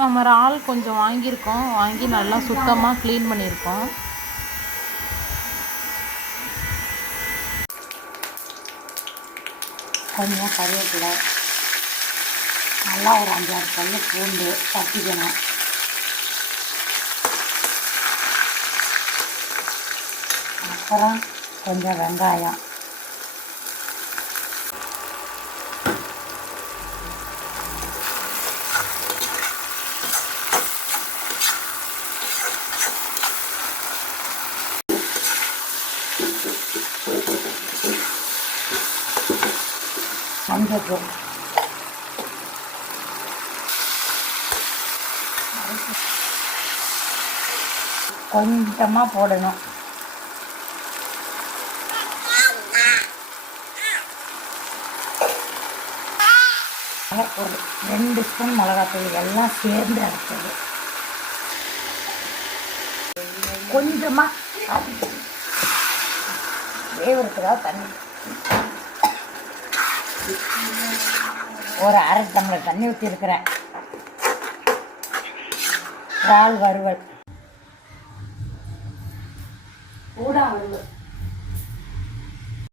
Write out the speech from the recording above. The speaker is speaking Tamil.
நம்ம இறால் கொஞ்சம் வாங்கியிருக்கோம். வாங்கி நல்லா சுத்தமாக க்ளீன் பண்ணியிருக்கோம். கொஞ்சம் கருவேப்பிலை, நல்லா ஒரு 5-6 பல்லு பூண்டு தட்டிக்கணும். அப்புறம் கொஞ்சம் வெங்காயம், மஞ்சள், கொஞ்சமாக போடணும். ஒரு 2 ஸ்பூன் மிளகாத்தூள் எல்லாம் சேர்ந்து அரைச்சது. கொஞ்சமாக வேவுறதுக்காக தண்ணி, ஒரு 1/2 டம்ளர் தண்ணி ஊற்றிருக்கிறேன். இறால் வறுவல், ஊடா வறுவல்.